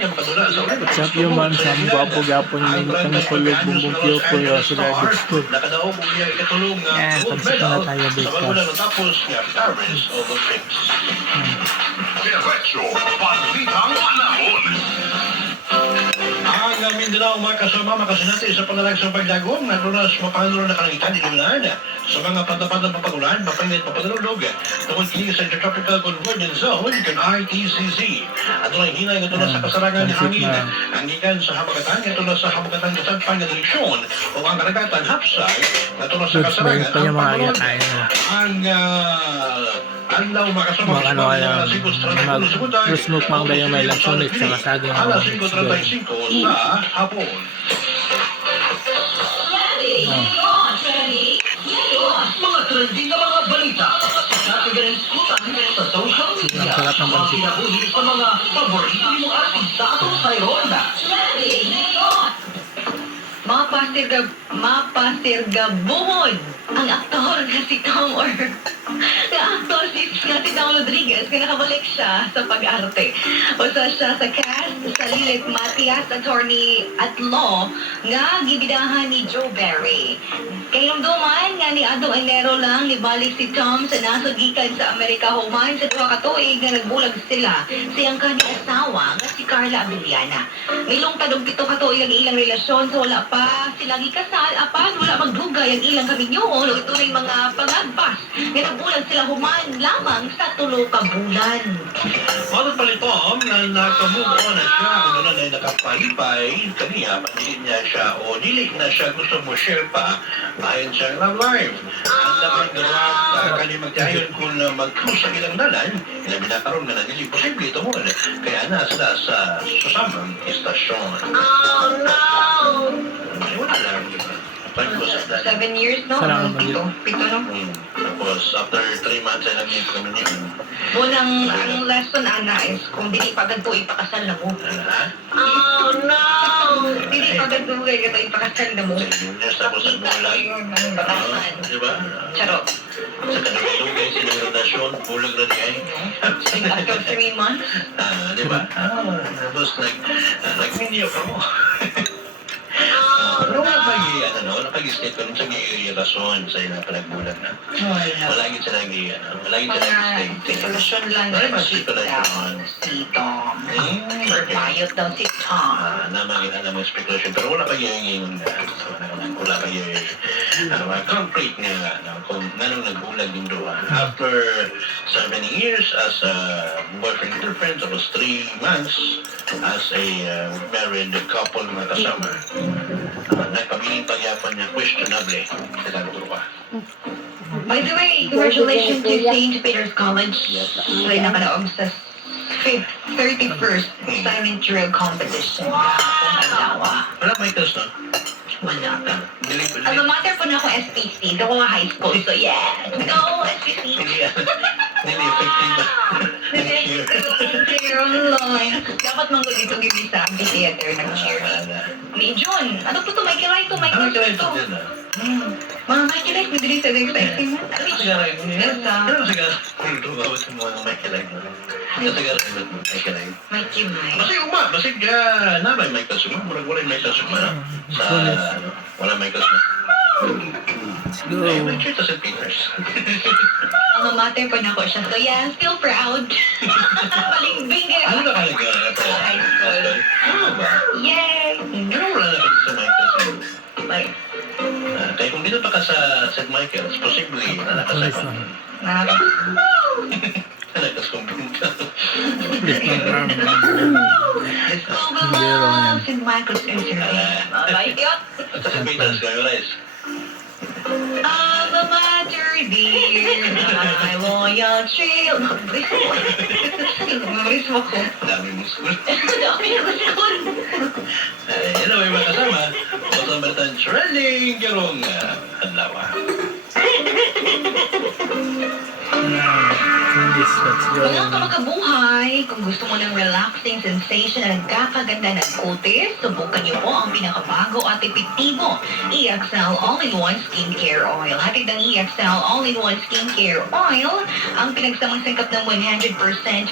yung kadula sa ulit. What's up yung man sa gwapo gapon yung kang kulog bumbong kiyo yo sila gusto. Nakadaog mo niya ikatulong gold pansit medal na tayo sa breakfast. bagulan natapos niya Paris Olympics. Diretso, Balitang Panahon. Ang Mindanao makasama makasinati sa pangalagsang pagdagong nalunas mapangulo na kalangitan ilunan sa mga patapat ng papagulan, mapangit papanulog tungkol kini sa Intertropical Convergence Zone kan ITCZ. At lang hinay nga sa kasarangan ni hangin ang gikan sa habagatan ito na sa habagatan kasadpan nga direksyon o ang karagatan hapsay na sa kasarangan ang panulog ang anlaw makasama mga ano kaya mag-smoke mang dayo may langsunit sa kasaging alas 5:35 sa hapon. Mga trending na mga balita katigaran skutan sa social media. Ang sarap ng pansit. Pinabuhi sa mga paborito mong artista atong sayron. Mapasirgabuhon ang aktor nga si Tom or nga aktor nga si Tom Rodriguez nga nakabalik siya sa pag-arte. Usa siya sa cast sa Lilith Matias attorney at law nga gibidahan ni Joe Barry. Kayumduman nga ni Adong Enero lang nibalik si Tom sa nasod gikan sa Amerika human sa duha ka tuig nga nagbulag sila siyang kani asawa nga si Carla Abeliana. Milong padong 7 ka tuig ang ilang relasyon so wala pa sila gikasal apan wala magdugay ang ilang kaminyoon o ito rin mga pangagpas nga nagbulag sila human lamang sa 3 ka bulan. Matod palitom na nakamuko na siya kung ano na nakapalipay kaniya pandilit niya siya o dili na siya gusto mo share pa ayon siyang love life. Ang dapat gawa kani magdayon kung mag-cruise ang ilang dalan ila binakaroon na dili posible ito mo kaya na sila sa susamang istasyon. Oh no! Wala lang. Pagkos 7 years no? Salamat, Pito no? Tapos after 3 months ay nag-meet kami niya. Munang ang lesson ana is kung dili pa gadto ipakasal na mo. Oh no! Dili pa gadto kay gadto ipakasal na mo. Tapos ang bulag. Ang batasan. Diba? Charot. Sa kanilugay silang relasyon, bulag na niya eh. After 3 months? Diba? Tapos nag-media pa mo. Napag-state ko sa may rason sa ina panagbulag na. Malagit sila malagit sila nag-state. Sitwasyon lang Ay, na sitwasyon. si Tom. Bayot daw si Tom. Namangin alam mo speculation. Pero wala pa yung wala pa yung concrete nga kung nanong nagbulag yung doon. After 7 years as a boyfriend-girlfriend, tapos 3 months as a married couple na kasama. Nagpabiling pagyapan niya questionable sa Tagtrupa. By the way, congratulations to St. Peter's College. Sa nakanaog sa 31st Silent Drill Competition. Pumalawa. Wala may test na? Wala. Alma mater po na ako SPC. Doon ko nga high school. So yeah, go SPC. Hindi effective ba? Cheer online. Dapat manggo dito gini sa amphitheater ng cheer. Ni June, ano po to? Michael Wright to? Michael Wright to? Mga Michael Wright, may dili sa exciting mo. Sigara yun. Pero sigara. Kung tumawag sa mga Michael Wright. Sigara yun. Michael Wright. Michael Wright. Basig na may Michael Suma. Murag wala yung Michael Suma. Sa wala Michael Suma. Let's go. May kita sa Peters. Alma mater po na ako siya. So yeah, I'm still proud. Palingbing eh. Ano ka talaga? High school. Ano ba? Yay! Pero wala na kasi sa Michael Suma. Like, Kaya kung dito pa ka sa St. Michael's, posible na nakasakot. Nalakas kong pinta. Let's go, mama! St. Michael's Institute. Alright, yun. At sa Peters, kayo guys. Alma mater, dear, my loyal trail. Maris mo ko. Dami mong school. Dami ko school. Hello, may mga kasama. Ito ang balitan trending karong adlaw. English. Let's go. Mga kamakabuhay, kung gusto mo ng relaxing sensation na nagkakaganda ng kutis, subukan niyo po ang pinakabago at epektibo, EXL All-in-One Skincare Oil. Hatid ng EXL All-in-One Skincare Oil ang pinagsamang singkap ng 100%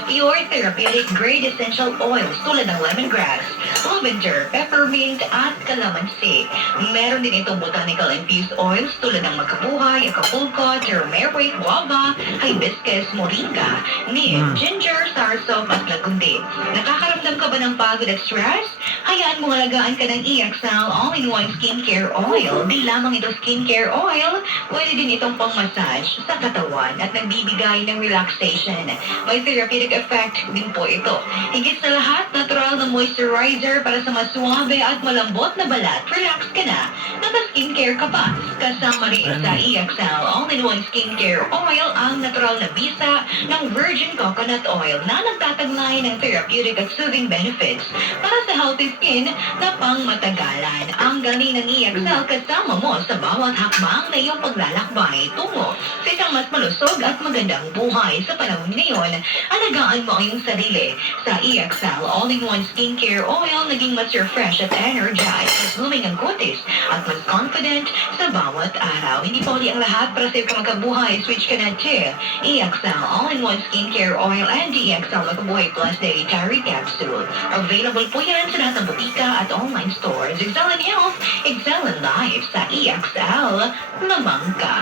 pure therapeutic grade essential oils tulad ng lemongrass, lavender, peppermint, at calamansi. Meron din itong botanical infused oils tulad ng makabuhay, acapulco, turmeric, guava, hibiscus, moringa, mint, ginger, soursop, at lagundi. Nakakaramdam ka ba ng pagod at stress? Hayaan mo alagaan ka ng EXL All-in-One Skincare Oil. Di lamang ito skincare oil, pwede din itong pang-massage sa katawan at nagbibigay ng relaxation. May therapeutic effect din po ito. Higit sa lahat, natural na moisturizer para sa mas suwabe at malambot na balat. Relax ka na. Naka-skincare ka pa. Kasama rin sa EXL All-in-One Skincare Oil ang natural na bisa ng virgin coconut oil na nagtataglay ng therapeutic at soothing benefits para sa healthy skin na pangmatagalan. Ang galing ng EXL kasama mo sa bawat hakbang na iyong paglalakbay tungo sa isang mas malusog at magandang buhay sa panahon ngayon. Alagaan mo ang iyong sarili sa EXL All-in-One Skincare Oil. Naging mas refresh at energized, mas blooming ang kutis at mas confident sa bawat araw. Hindi pa uli ang lahat para sa iyong makabuhay. Switch ka na to EXL All-in-One Skincare Oil and EXL Makabuhay Plus Dietary Capsule. Available po yan sa lahat ng butika at online stores. Excel in Health, Excel in Life sa EXL Lamangka.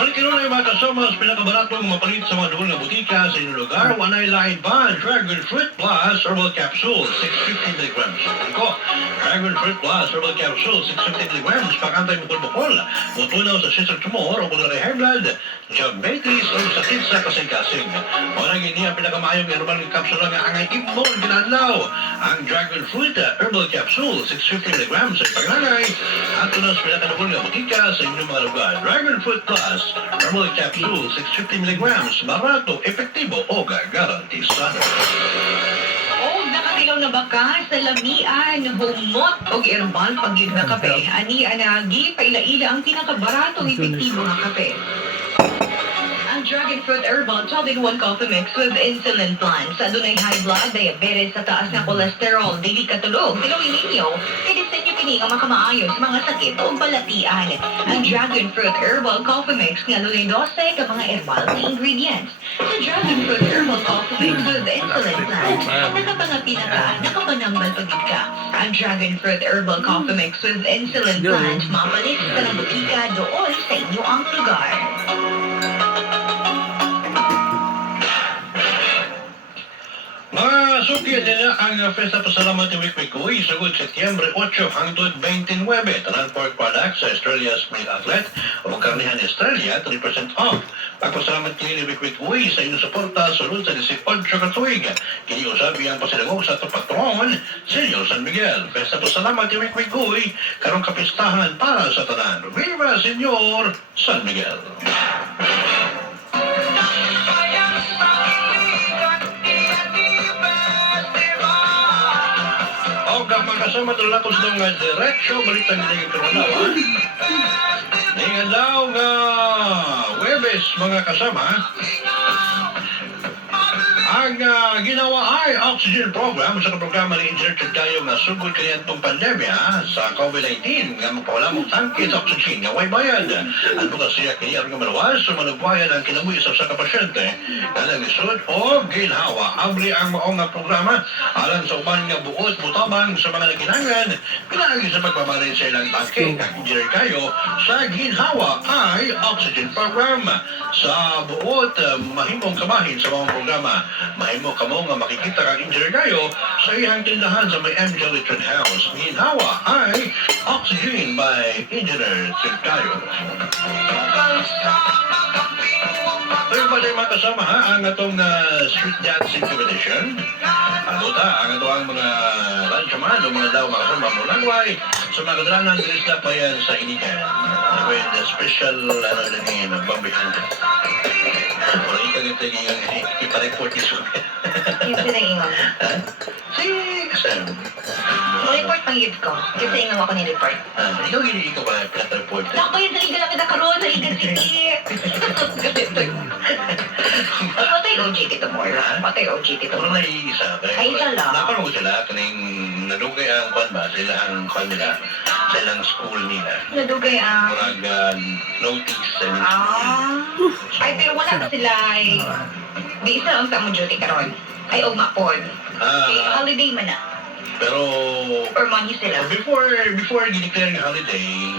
Alikino na yung mga kasama sa pinakabaratong mapalit sa mga doon na butika sa inyong lugar. Wanay lain ba? Dragon Fruit Plus Herbal Capsule, 650 mg. Sabi ko, Dragon Fruit Plus Herbal Capsule, 650 mg. Pakantay mo bukol. Mutunaw sa scissor tumor o pulmonary high blood, diabetes o sakit sa kasing-kasing. Walang hindi ang pinakamayong herbal capsule nga angay ibon ginadlaw. Ang Dragon Fruit Herbal Capsule, 650 mg sa paglalagay. At tunas pinakanabol nga butika sa inyong mga lugar. Dragon Fruit Plus Herbal Capsule, 650 mg. Barato, epektibo o garantisado. O nakatilaw na ba ka sa lamian, humot o herbal pagyud nga kape? Ani anagi, paila-ila ang pinakabaratong epektibo nga kape. Ang Dragon Fruit Herbal 12-in-1 Coffee Mix with Insulin Plan. Sa adunay high blood, diabetes, sa taas na cholesterol, dili katulog, tilawin ninyo, kadisin nyo kini ang makamaayo sa mga sakit o balatian. Ang Dragon Fruit Herbal Coffee Mix nga lunay 12 ka mga herbal na ingredients. Sa Dragon Fruit Herbal Coffee Mix with Insulin Plan, nakapangapina ka, nakapanambal pagid ka. Ang Dragon Fruit Herbal Coffee Mix with Insulin Plan, mapalit ka ng butika doon sa inyo ang lugar. Mga suki nila ang Festa Pasalamat ni Wikwikoy sagod Setyembre 8 hangtod 29. Tanan pork products sa Australia's Main Outlet o karnihan ni Australia 3% off. Pagpasalamat kini ni Wikwikoy sa inyong suporta sulod sa 18 katuig. Kini usabi ang pasilangog sa patron Senyor San Miguel. Festa Pasalamat ni Wikwikoy karong kapistahan para sa tanan. Viva Senyor San Miguel! Kasama ito latos ng diretsyo balitang hindi karoon Ngayon daw nga Webes mga kasama ang ginawa ay oxygen program sa programa ni Inserted tayo nga sugod kanya itong pandemya sa COVID-19 nga magpawala mong tangke sa oxygen nga way bayad. Ano ka siya kaya nga malawas sa managbayan ang kinabuhi sa kapasyente na nangisod o ginhawa. Abli ang maong nga programa alang sa uban nga buot butabang sa mga naginangan pinagi sa pagbabalay sa ilang tangke nga engineer kayo sa ginhawa ay oxygen program sa buot mahimong kamahin sa mga programa. Mahimo kamo nga makikita kang engineer kayo sa iyang tindahan sa may MJ Litron House. Ginhawa ay Oxygen by Engineer Tirkayo. Pero pa tayo mga kasama ha, ang atong street dancing competition. Ano ta, ang ito ang mga lanchaman o mga daw mga kasama mo langway sa mga kadranan Grisla pa yan sa inikan. With the special, ano na bambihan. Wala ganito yung ipareport niyo sa Yung sinaingon. Ha? Si Sam. Report pang yun ko. Kasi ingaw ako ni-report. Ikaw hindi ko ba report? Ako ba yun sa Liga Lapid Akaroon, sa Liga City? Kasi ito yun. Patay OJT tomorrow. Patay OJT Puro tomorrow. na iisa. Ay, isa lang. Napanong ko sila, kaning nadugay ang kwan ba? Sila ang kwan nila. Sa ilang school nila. Nadugay ang... Murag notice sa ilang Ah. Ay, pero wala na sila ay... Di isa ang tamong duty karon. Ay, ugmapon. Okay, holiday man na. Pero Or money sila. before gineclare ng holiday,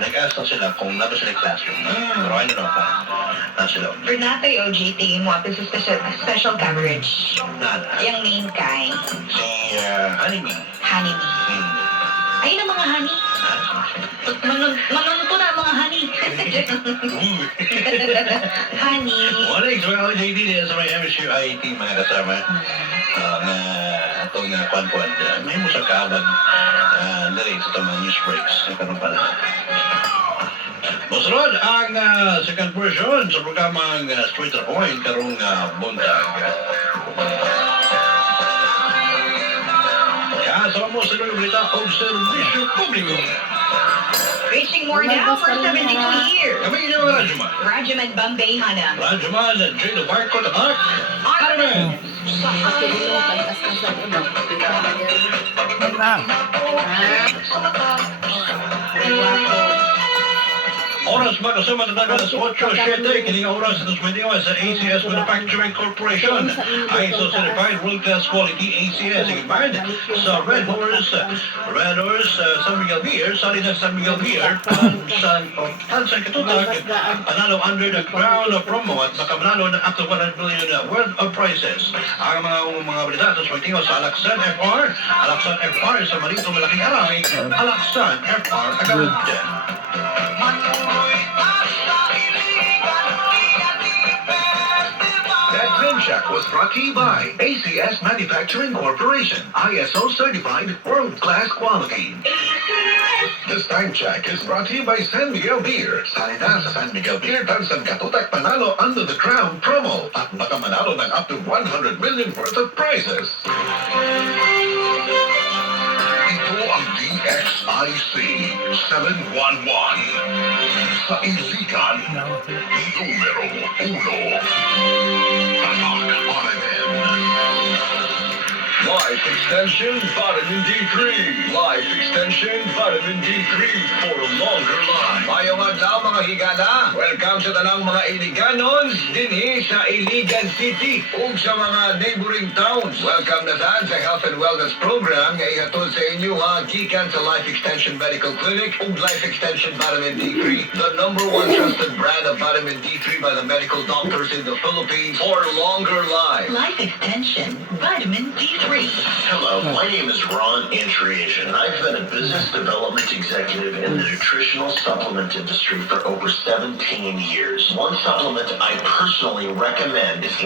nag-ask na sila kung naba sila classroom. Pero I don't know pa. Sila. For natay OJT mo, apil sa special coverage. Nana. Yung main kay Si Anime. Honeybee. Ayun ang mga honey. Manunto na mga honey. Honey. Wala yung sa mga JD sa may MSU IT mga kasama. Na itong kwan-kwan. May mo sa kaabag na rin sa mga news breaks. Nagkaroon pala. Masunod ang second version sa programang Straight to the Point karong buntag. Kasama mo sa mga balita o serbisyo publiko. Reaching more now for 72 years. Kami inyo mga Rajuman. Rajaman Bombay Hana. Rajuman at Jane Barco na Mark. Arman. Oras makasama na alas 8:07, kining oras sa 21 sa ACS Manufacturing Corporation. ISO Certified World Class Quality ACS. Igibad sa Red Horse, San Miguel Beer, Salinas San Miguel Beer, Tansan Katutag, panalo under the Crown promo at makamanalo ng up to 100 million worth of prizes. Ang mga balita sa magtingo sa Alaksan FR, Alaksan FR sa Marito Malaking Aray, Alaksan FR agad. That Time Check was brought to you by ACS Manufacturing Corporation, ISO certified world-class quality. This Time Check is brought to you by San Miguel Beer. Salita sa San Miguel Beer, Tansan Katutak Panalo under the Crown promo at baka manalo ng up to 100 million worth of prizes. Ito ang DXIC 711 sa Iligan. Numero 1. Tatak RMN. Life Extension Vitamin D3. Life Extension Vitamin D3 for a longer life. Mayong adlaw mga higala. Welcome sa tanang mga Iliganos dinhi sa Iligan City ug sa mga neighboring towns. Welcome na sad sa Health and Wellness Program nga ihatod sa inyo gikan sa Life Extension Medical Clinic ug Life Extension Vitamin D3, the #1 trusted brand of vitamin D3 by the medical doctors in the Philippines for longer life. Life Extension Vitamin D3. Hello, my name is Ron Antriasian. I've been a business development executive in the nutritional supplement industry for over 17 years. One supplement I personally recommend is